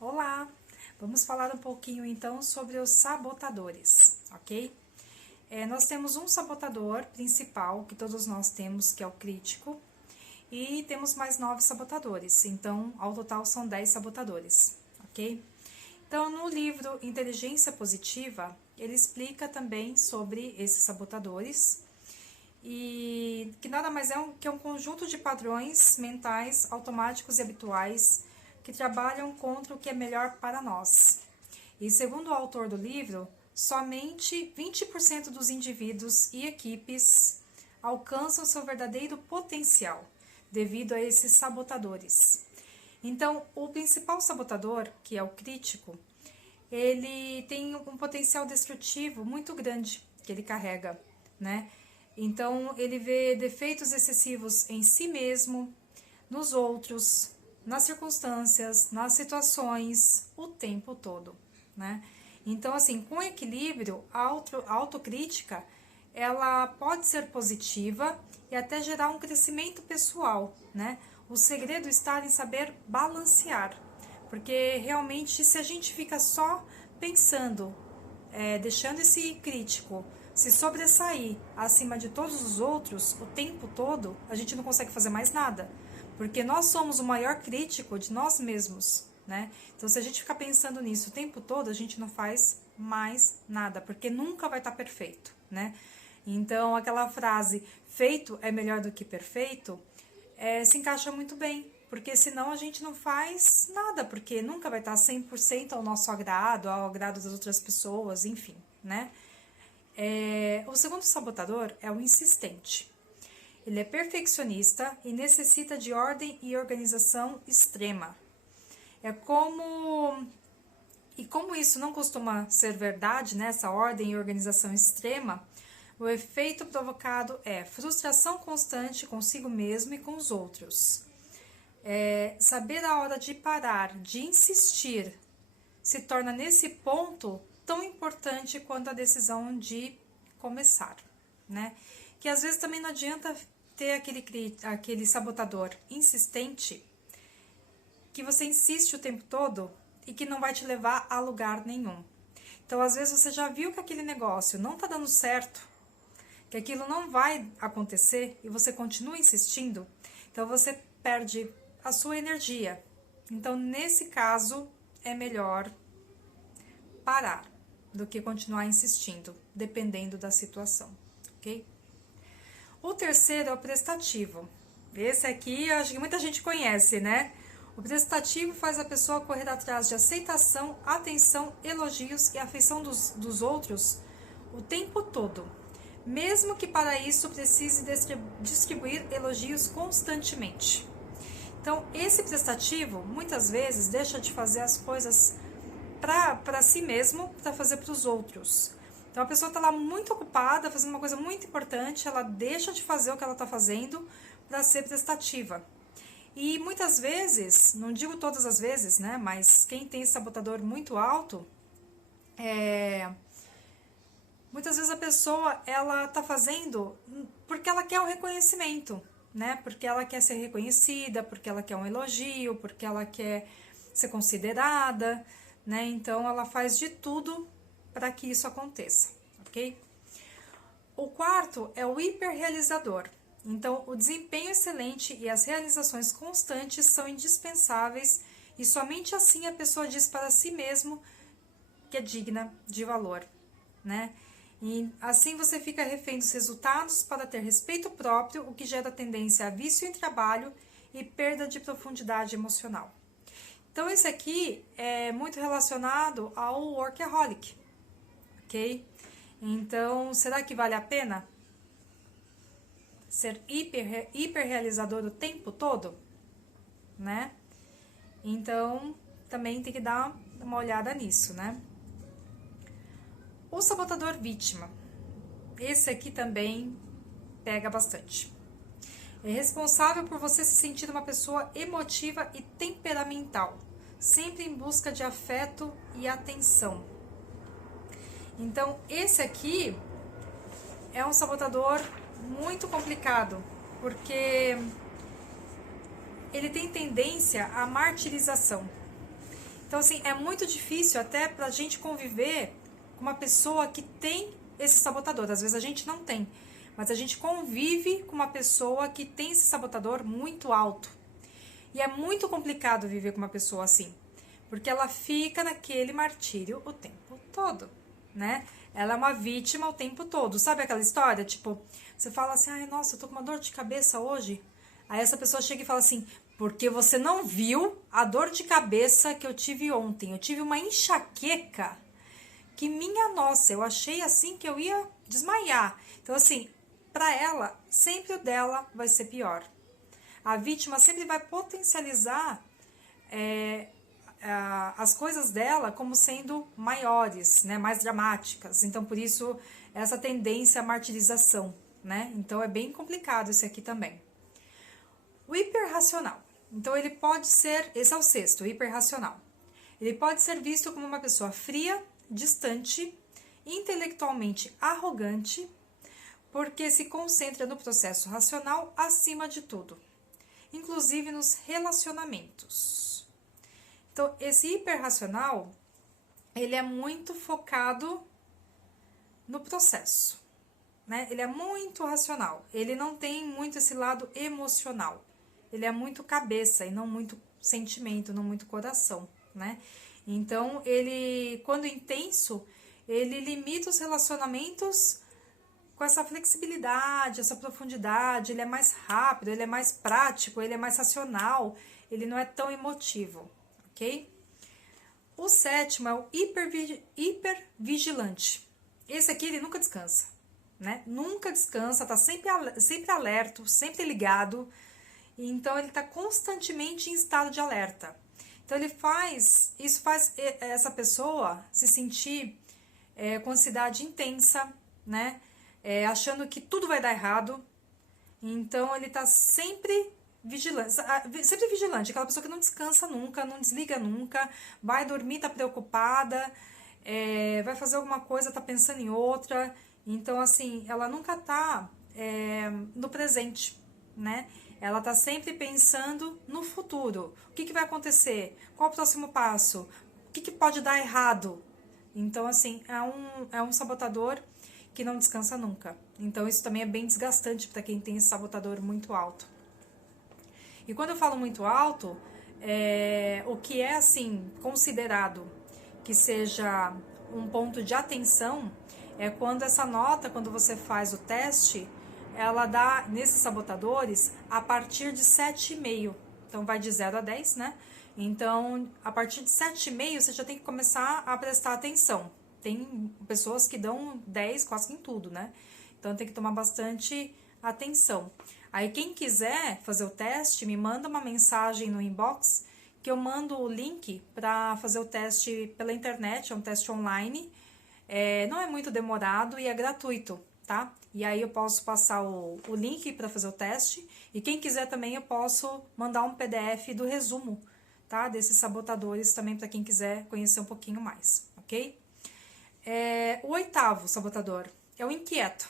Olá! Vamos falar um pouquinho então sobre os sabotadores, ok? Nós temos um sabotador principal que todos nós temos, que é o crítico, e temos mais 9 sabotadores, então ao total são 10 sabotadores, ok? Então no livro Inteligência Positiva, ele explica também sobre esses sabotadores, e que nada mais é que um conjunto de padrões mentais automáticos e habituais que trabalham contra o que é melhor para nós. E segundo o autor do livro, somente 20% dos indivíduos e equipes alcançam seu verdadeiro potencial devido a esses sabotadores. Então, o principal sabotador, que é o crítico, ele tem um potencial destrutivo muito grande que ele carrega, né? Então, ele vê defeitos excessivos em si mesmo, nos outros, nas circunstâncias, nas situações, o tempo todo, né? Então, assim, com equilíbrio, a autocrítica, ela pode ser positiva e até gerar um crescimento pessoal, né? O segredo está em saber balancear, porque realmente se a gente fica só pensando, deixando esse crítico se sobressair acima de todos os outros o tempo todo, a gente não consegue fazer mais nada, porque nós somos o maior crítico de nós mesmos, né? Então, se a gente ficar pensando nisso o tempo todo, a gente não faz mais nada, porque nunca vai estar perfeito, né? Então, aquela frase, feito é melhor do que perfeito, se encaixa muito bem, porque senão a gente não faz nada, porque nunca vai estar 100% ao nosso agrado, ao agrado das outras pessoas, enfim, né? O segundo sabotador é o insistente. Ele é perfeccionista e necessita de ordem e organização extrema. E como isso não costuma ser verdade, né, essa ordem e organização extrema, o efeito provocado é frustração constante consigo mesmo e com os outros. Saber a hora de parar, de insistir, se torna nesse ponto tão importante quanto a decisão de começar, né? Que às vezes também não adianta ter aquele sabotador insistente que você insiste o tempo todo e que não vai te levar a lugar nenhum. Então, às vezes você já viu que aquele negócio não está dando certo, que aquilo não vai acontecer e você continua insistindo, então você perde a sua energia. Então, nesse caso, é melhor parar do que continuar insistindo, dependendo da situação, ok? O terceiro é o prestativo. Esse aqui eu acho que muita gente conhece, né? O prestativo faz a pessoa correr atrás de aceitação, atenção, elogios e afeição dos outros o tempo todo, mesmo que para isso precise distribuir elogios constantemente. Então, esse prestativo muitas vezes deixa de fazer as coisas para si mesmo, para fazer para os outros. Então a pessoa está lá muito ocupada, fazendo uma coisa muito importante, ela deixa de fazer o que ela está fazendo para ser prestativa. E muitas vezes, não digo todas as vezes, né, mas quem tem esse sabotador muito alto, muitas vezes a pessoa ela está fazendo porque ela quer um reconhecimento, né, porque ela quer ser reconhecida, porque ela quer um elogio, porque ela quer ser considerada, né? Então ela faz de tudo para que isso aconteça, ok? O quarto é o hiperrealizador. Então, o desempenho excelente e as realizações constantes são indispensáveis e somente assim a pessoa diz para si mesmo que é digna de valor, né? E assim você fica refém dos resultados para ter respeito próprio, o que gera tendência a vício em trabalho e perda de profundidade emocional. Então, esse aqui é muito relacionado ao workaholic, ok? Então, será que vale a pena ser hiper realizador o tempo todo, né? Então, também tem que dar uma olhada nisso, né? O sabotador vítima. Esse aqui também pega bastante. É responsável por você se sentir uma pessoa emotiva e temperamental, sempre em busca de afeto e atenção. Então, esse aqui é um sabotador muito complicado, porque ele tem tendência à martirização. Então, assim, é muito difícil até pra gente conviver com uma pessoa que tem esse sabotador. Às vezes a gente não tem, mas a gente convive com uma pessoa que tem esse sabotador muito alto. E é muito complicado viver com uma pessoa assim, porque ela fica naquele martírio o tempo todo, né? Ela é uma vítima o tempo todo. Sabe aquela história? Tipo, você fala assim, ai, nossa, eu tô com uma dor de cabeça hoje. Aí essa pessoa chega e fala assim, porque você não viu a dor de cabeça que eu tive ontem. Eu tive uma enxaqueca que, minha nossa, eu achei assim que eu ia desmaiar. Então, assim, pra ela, sempre o dela vai ser pior. A vítima sempre vai potencializar as coisas dela como sendo maiores, né, mais dramáticas. Então, por isso, essa tendência à martirização, né? Então, é bem complicado esse aqui também. O hiperracional. Então, ele pode ser, esse é o sexto, o hiperracional. Ele pode ser visto como uma pessoa fria, distante, intelectualmente arrogante, porque se concentra no processo racional acima de tudo, inclusive nos relacionamentos. Então, esse hiperracional, ele é muito focado no processo, né? Ele é muito racional, ele não tem muito esse lado emocional. Ele é muito cabeça e não muito sentimento, não muito coração, né? Então, ele, quando intenso, ele limita os relacionamentos com essa flexibilidade, essa profundidade. Ele é mais rápido, ele é mais prático, ele é mais racional, ele não é tão emotivo, ok? O sétimo é o hipervigilante. Esse aqui, ele nunca descansa, né? Nunca descansa, tá sempre alerta, sempre ligado. Então, ele tá constantemente em estado de alerta. Então, isso faz essa pessoa se sentir com ansiedade intensa, né? Achando que tudo vai dar errado. Então, ele tá sempre vigilante, aquela pessoa que não descansa nunca, não desliga nunca, vai dormir, tá preocupada, vai fazer alguma coisa, tá pensando em outra. Então, assim, ela nunca tá no presente, né? Ela tá sempre pensando no futuro. O que vai acontecer? Qual o próximo passo? O que pode dar errado? Então, assim, é um sabotador que não descansa nunca. Então, isso também é bem desgastante para quem tem esse sabotador muito alto. E quando eu falo muito alto, o que é, assim, considerado que seja um ponto de atenção é quando essa nota, quando você faz o teste, ela dá, nesses sabotadores, a partir de 7,5. Então, vai de 0 a 10, né? Então, a partir de 7,5, você já tem que começar a prestar atenção. Tem pessoas que dão 10 quase em tudo, né? Então, tem que tomar bastante atenção. Aí, quem quiser fazer o teste, me manda uma mensagem no inbox, que eu mando o link para fazer o teste pela internet, é um teste online. Não é muito demorado e é gratuito, tá? E aí eu posso passar o link para fazer o teste. E quem quiser também eu posso mandar um PDF do resumo, tá? Desses sabotadores também para quem quiser conhecer um pouquinho mais, ok? O oitavo sabotador é o inquieto.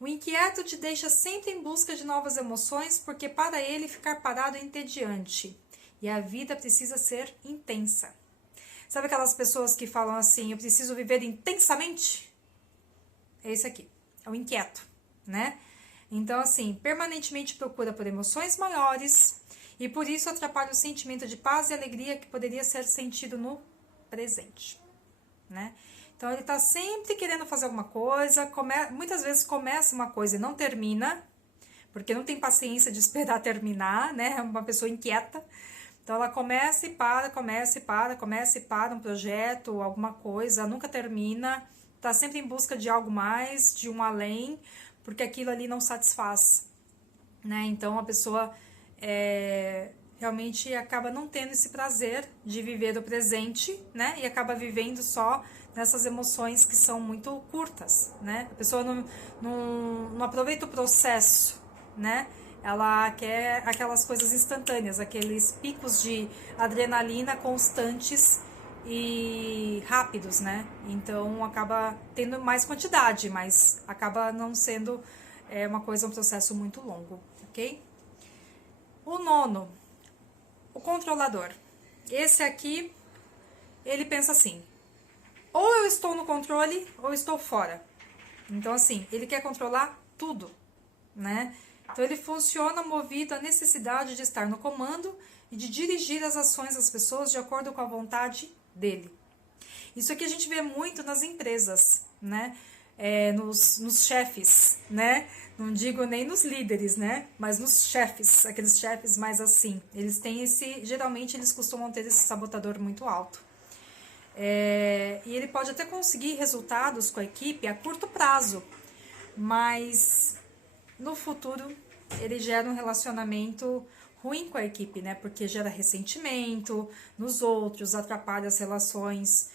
O inquieto te deixa sempre em busca de novas emoções, porque para ele ficar parado é entediante. E a vida precisa ser intensa. Sabe aquelas pessoas que falam assim, eu preciso viver intensamente? É esse aqui, é o inquieto, né? Então, assim, permanentemente procura por emoções maiores e por isso atrapalha o sentimento de paz e alegria que poderia ser sentido no presente, né? Então, ele tá sempre querendo fazer alguma coisa, muitas vezes começa uma coisa e não termina, porque não tem paciência de esperar terminar, né? É uma pessoa inquieta. Então, ela começa e para, começa e para, começa e para um projeto, alguma coisa, nunca termina, tá sempre em busca de algo mais, de um além, porque aquilo ali não satisfaz, né? Então, a pessoa realmente acaba não tendo esse prazer de viver o presente, né? E acaba vivendo só nessas emoções que são muito curtas, né? A pessoa não aproveita o processo, né? Ela quer aquelas coisas instantâneas, aqueles picos de adrenalina constantes e rápidos, né? Então acaba tendo mais quantidade, mas acaba não sendo um processo muito longo, ok? O nono, o controlador. Esse aqui ele pensa assim, ou eu estou no controle, ou eu estou fora. Então, assim, ele quer controlar tudo, né? Então, ele funciona movido à necessidade de estar no comando e de dirigir as ações das pessoas de acordo com a vontade dele. Isso aqui a gente vê muito nas empresas, né? Nos chefes, né? Não digo nem nos líderes, né? Mas nos chefes, aqueles chefes mais assim. Eles têm geralmente eles costumam ter esse sabotador muito alto. E ele pode até conseguir resultados com a equipe a curto prazo, mas no futuro ele gera um relacionamento ruim com a equipe, né? Porque gera ressentimento nos outros, atrapalha as relações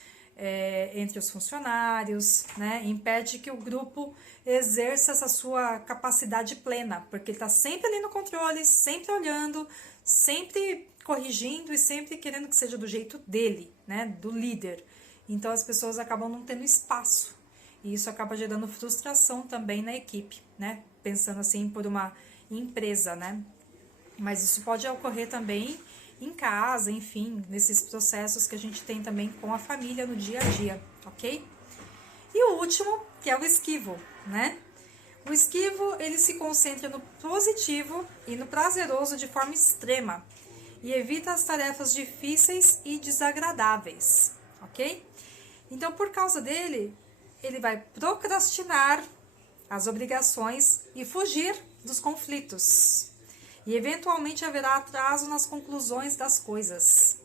entre os funcionários, né? Impede que o grupo exerça essa sua capacidade plena, porque ele está sempre ali no controle, sempre olhando, sempre corrigindo e sempre querendo que seja do jeito dele, né? Do líder. Então as pessoas acabam não tendo espaço e isso acaba gerando frustração também na equipe, né? Pensando assim por uma empresa, né? Mas isso pode ocorrer também em casa, enfim, nesses processos que a gente tem também com a família no dia a dia, ok? E o último, que é o esquivo, né? O esquivo, ele se concentra no positivo e no prazeroso de forma extrema e evita as tarefas difíceis e desagradáveis, ok? Então, por causa dele, ele vai procrastinar as obrigações e fugir dos conflitos. E eventualmente haverá atraso nas conclusões das coisas.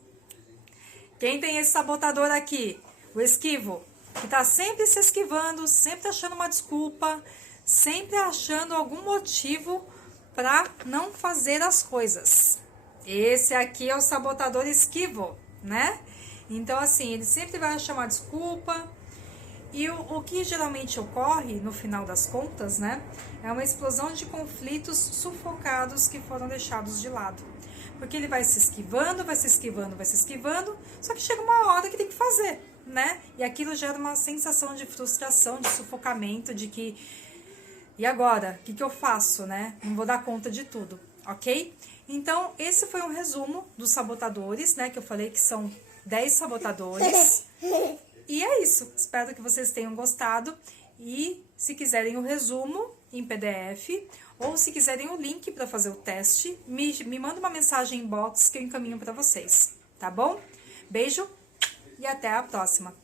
Quem tem esse sabotador aqui? O esquivo, que está sempre se esquivando, sempre achando uma desculpa, sempre achando algum motivo para não fazer as coisas. Esse aqui é o sabotador esquivo, né? Então, assim, ele sempre vai achar uma desculpa. E o que geralmente ocorre, no final das contas, né, é uma explosão de conflitos sufocados que foram deixados de lado. Porque ele vai se esquivando, vai se esquivando, vai se esquivando, só que chega uma hora que tem que fazer, né? E aquilo gera uma sensação de frustração, de sufocamento, de que... E agora? O que eu faço, né? Não vou dar conta de tudo, ok? Então, esse foi um resumo dos sabotadores, né? Que eu falei que são 10 sabotadores. E é isso, espero que vocês tenham gostado e se quiserem o resumo em PDF ou se quiserem o link para fazer o teste, me manda uma mensagem em inbox que eu encaminho para vocês, tá bom? Beijo e até a próxima!